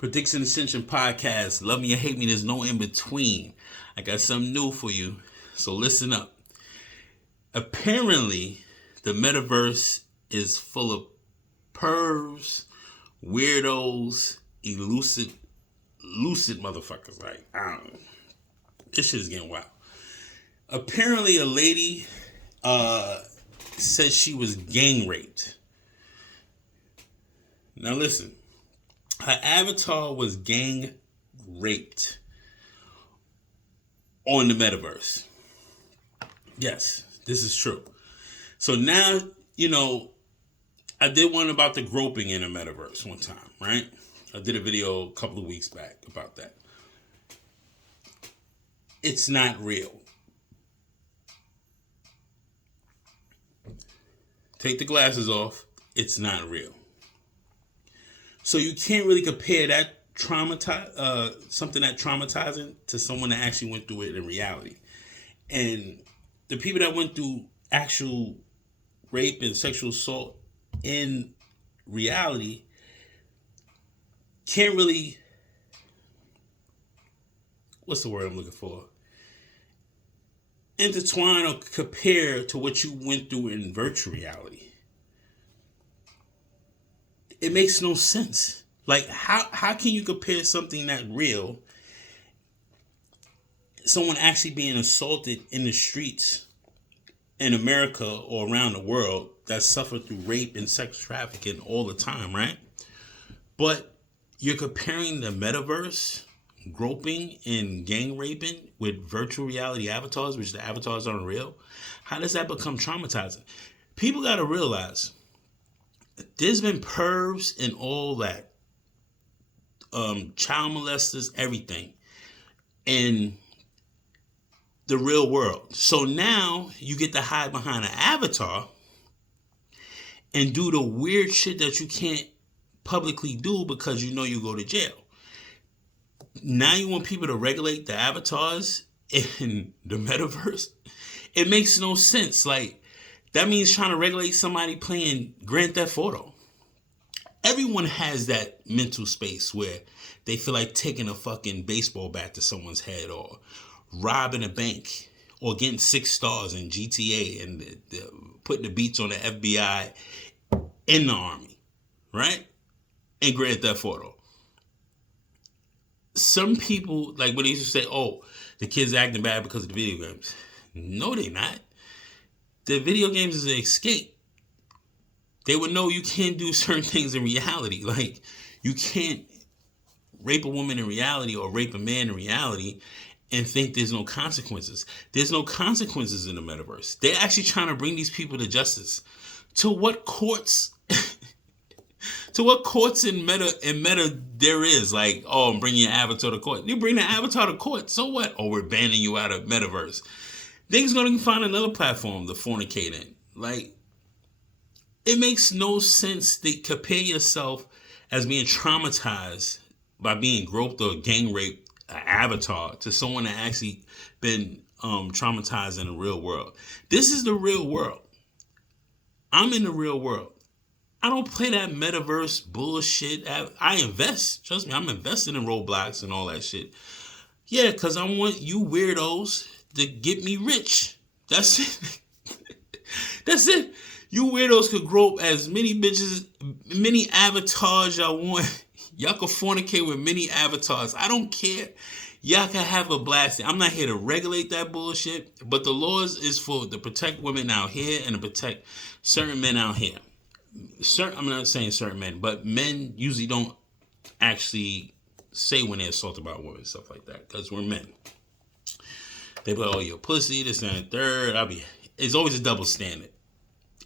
Prediction Ascension Podcast. Love me or hate me, there's no in between. I got something new for you, so listen up. Apparently, the metaverse is full of pervs, weirdos, lucid motherfuckers. Like, I don't know. This shit is getting wild. Apparently, a lady said she was gang raped. Now listen, her avatar was gang raped on the metaverse. Yes, this is true. So now, I did one about the groping in the metaverse one time, right? I did a video a couple of weeks back about that. It's not real. Take the glasses off. It's not real. So you can't really compare that something that traumatizing to someone that actually went through it in reality. And the people that went through actual rape and sexual assault in reality can't really, what's the word I'm looking for? Intertwine or compare to what you went through in virtual reality. It makes no sense. Like, how can you compare something that real, someone actually being assaulted in the streets in America or around the world that suffered through rape and sex trafficking all the time, right? But you're comparing the metaverse, groping and gang raping with virtual reality avatars, which the avatars aren't real. How does that become traumatizing? People got to realize there's been pervs and all that, child molesters, everything in the real world. So now you get to hide behind an avatar and do the weird shit that you can't publicly do because you know you go to jail. Now you want people to regulate the avatars in the metaverse? It makes no sense. Like, that means trying to regulate somebody playing Grand Theft Auto. Everyone has that mental space where they feel like taking a fucking baseball bat to someone's head or robbing a bank or getting 6 stars in GTA and putting the beats on the FBI in the army, right? In Grand Theft Auto. Some people, like when they used to say, oh, the kids acting bad because of the video games. No, they're not. The video games is an escape. They would know you can't do certain things in reality. Like, you can't rape a woman in reality or rape a man in reality and think there's no consequences. There's no consequences in the metaverse. They're actually trying to bring these people to justice. To what courts? To what courts in meta there is? Like, oh, I'm bringing your avatar to court. You bring the avatar to court, so what? Oh, we're banning you out of metaverse. They's gonna find another platform to fornicate in. Like, it makes no sense to compare yourself as being traumatized by being groped or gang raped, an avatar, to someone that actually been traumatized in the real world. This is the real world. I'm in the real world. I don't play that metaverse bullshit. I invest. Trust me, I'm investing in Roblox and all that shit. Yeah, because I want you weirdos to get me rich. That's it. That's it. You weirdos could grope as many bitches, many avatars y'all want. Y'all can fornicate with many avatars. I don't care. Y'all can have a blast. I'm not here to regulate that bullshit, but the laws is for to protect women out here and to protect certain men out here. I'm not saying certain men, but men usually don't actually say when they're assaulted by women, stuff like that, because we're men. They be like, oh, you're pussy, this and that, third. It's always a double standard.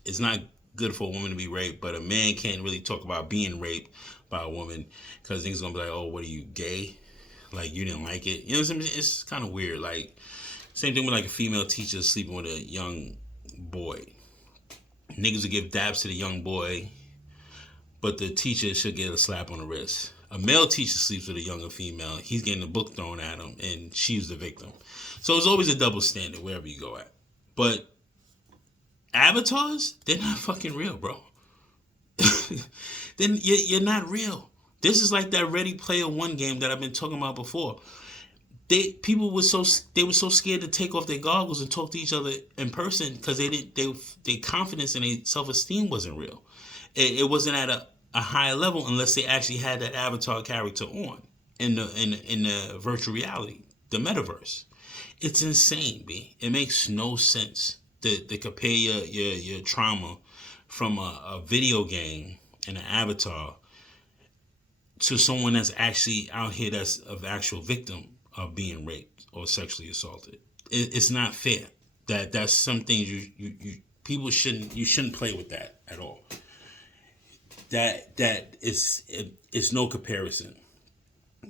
It's not good for a woman to be raped, but a man can't really talk about being raped by a woman because niggas gonna be like, oh, what are you, gay? Like, you didn't like it. You know what I'm saying? It's kind of weird. Like, same thing with like a female teacher sleeping with a young boy. Niggas will give dabs to the young boy, but the teacher should get a slap on the wrist. A male teacher sleeps with a younger female. He's getting a book thrown at him, and she's the victim. So it's always a double standard wherever you go at. But avatars, they're not fucking real, bro. Then you're not real. This is like that Ready Player One game that I've been talking about before. They were so scared to take off their goggles and talk to each other in person because their confidence and their self-esteem wasn't real. It wasn't at a high level unless they actually had that avatar character on in the virtual reality, the metaverse. It's insane, B. It makes no sense to compare your trauma from a video game and an avatar to someone that's actually out here that's an actual victim of being raped or sexually assaulted. It's not fair. That's some things you people shouldn't play with that at all. That is no comparison.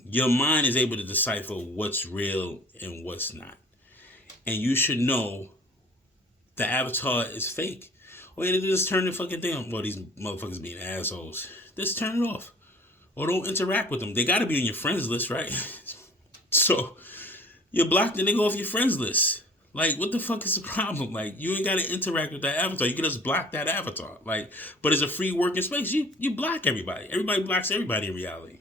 Your mind is able to decipher what's real and what's not. And you should know the avatar is fake. Or you just turn the fucking thing on. Well, these motherfuckers being assholes. Just turn it off. Or don't interact with them. They gotta be on your friends list, right? So you block the nigga off your friends list. Like, what the fuck is the problem? Like, you ain't gotta interact with that avatar. You can just block that avatar. Like, but it's a free working space. You block everybody. Everybody blocks everybody in reality.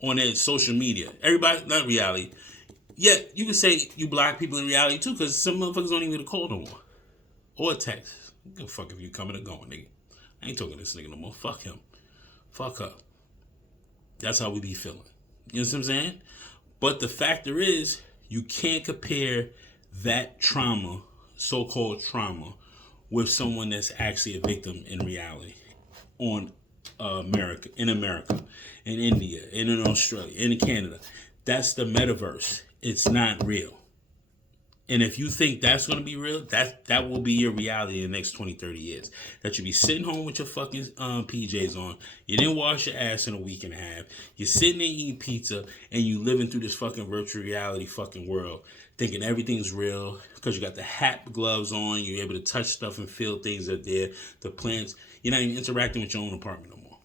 On their social media. Everybody, not reality. Yet, you can say you block people in reality too, because some motherfuckers don't even get a call no more. Or a text. Give a fuck if you coming or going, nigga. I ain't talking to this nigga no more. Fuck him. Fuck her. That's how we be feeling. You know what I'm saying? But the factor is, you can't compare that trauma, so-called trauma, with someone that's actually a victim in reality. In America, in India, in Australia, in Canada. That's the metaverse. It's not real. And if you think that's going to be real, that will be your reality in the next 20, 30 years. That you'll be sitting home with your fucking PJs on. You didn't wash your ass in a week and a half. You're sitting there eating pizza and you living through this fucking virtual reality fucking world, thinking everything's real because you got the hat gloves on. You're able to touch stuff and feel things that are there. The plants. You're not even interacting with your own apartment no more.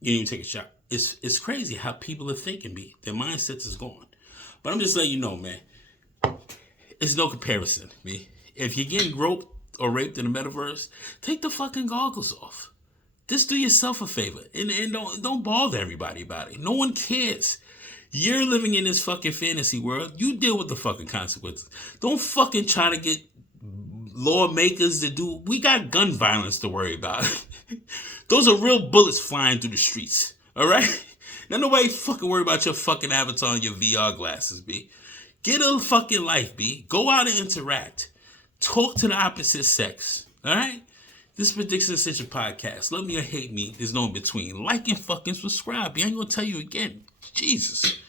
You didn't even take a shot. It's crazy how people are thinking, B. Their mindsets is gone. But I'm just letting you know, man. It's no comparison, me. If you're getting groped or raped in the metaverse, take the fucking goggles off. Just do yourself a favor and don't bother everybody about it. No one cares. You're living in this fucking fantasy world. You deal with the fucking consequences. Don't fucking try to get lawmakers to do. We got gun violence to worry about. Those are real bullets flying through the streets. All right. Now nobody fucking worry about your fucking avatar and your VR glasses, B. Get a fucking life, B. Go out and interact. Talk to the opposite sex. All right? This is Prediction Essential Podcast. Love me or hate me. There's no in between. Like and fucking subscribe. B. I ain't gonna tell you again. Jesus.